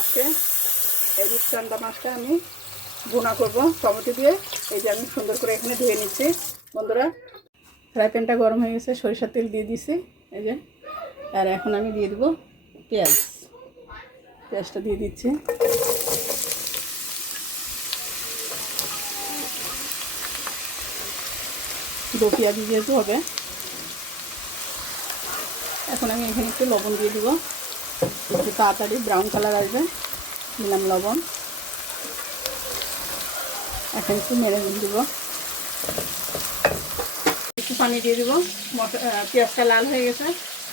আজকে এই রূপচাঁদা মাছটা আমি ভুনা করব টমেটো দিয়ে। এই যে আমি সুন্দর করে এখানে ধুয়ে নিচ্ছি বন্ধুরা। ফ্রাই প্যানটা গরম হয়ে গেছে, সরিষার তেল দিয়ে দিছি এই যে। আর এখন আমি দিয়ে দেবো পেঁয়াজটা দিয়ে দিচ্ছি। দো পেঁয়াজ যেহেতু হবে, এখন আমি এখানে একটু লবণ দিয়ে দেবো, একটু তাড়াতাড়ি ব্রাউন কালার আসবে। দিলাম লবণ, এখন একটু নেড়ে দেবো, একটু পানি দিয়ে দেবো। পেঁয়াজটা লাল হয়ে গেছে,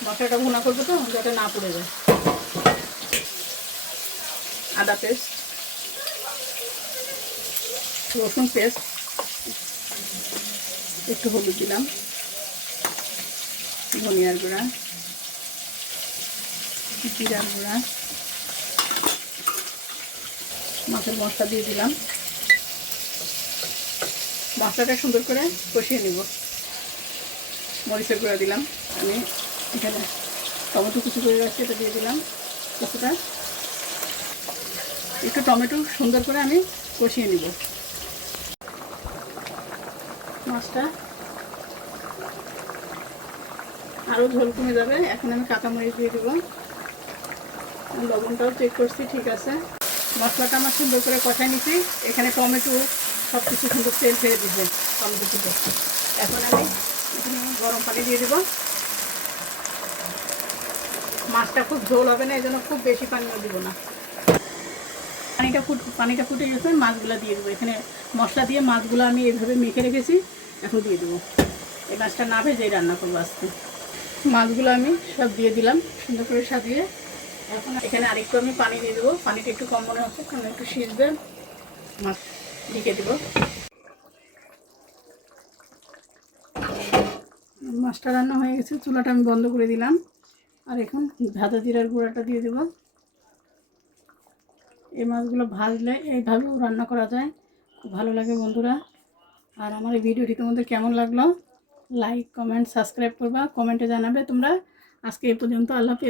মশলাটা ভুনা করবো তো যাতে না পুড়ে যায়। আদা পেস্ট, রসুন পেস্ট, একটু হলুদ দিলাম, ধনিয়ার গুঁড়া, জিরার গুঁড়া, মাছের মশলা দিয়ে দিলাম। মশলাটা সুন্দর করে কষিয়ে নেব। মরিচের গুঁড়া দিলাম, আমি এখানে টমেটো কুচি করে রাখছি, এটা দিয়ে দিলাম কিছুটা। একটু টমেটো সুন্দর করে আমি কষিয়ে নিব। মাছটা আরও ঝোল কমে যাবে, এখন আমি কাঁচামরিচ দিয়ে দেবো। লবণটাও চেক করছি, ঠিক আছে। মশলাটা আমার সুন্দর করে কষাই নিচ্ছি। এখানে টমেটো সব কিছু সুন্দর তেল ছেড়ে দিচ্ছে টমেটো থেকে। এখন আমি এখানে গরম পানি দিয়ে দেবো। মাছটা খুব ঝোল হবে না, এই জন্য খুব বেশি পানিও দিব না। পানিটা ফুটে গেছে, মাছগুলো দিয়ে দেবো। এখানে মশলা দিয়ে মাছগুলো আমি এইভাবে মেখে রেখেছি, এখন দিয়ে দেবো। এই মাছটা না ভেজেই রান্না করবো আজকে। মাছগুলো আমি সব দিয়ে দিলাম সুন্দর করে সাজিয়ে। এখন এখানে আরেকটু আমি পানি দিয়ে দেবো। পানিটা একটু কম মনে হচ্ছে, কারণ একটু সিজবে। মাছ ঢেকে দেবো। মাছটা রান্না হয়ে গেছে, চুলাটা আমি বন্ধ করে দিলাম। আর এখন ভাজা জিরার গুঁড়াটা দিয়ে দেবো। এই মাছগুলো ভাজলে এইভাবেও রান্না করা যায়, খুব ভালো লাগে বন্ধুরা। আর আমার এই ভিডিওটি তোমাদের কেমন লাগলো, লাইক কমেন্ট সাবস্ক্রাইব করবা, কমেন্টে জানাবে তোমরা। আজকে এই পর্যন্ত, আল্লাহ হাফেজ।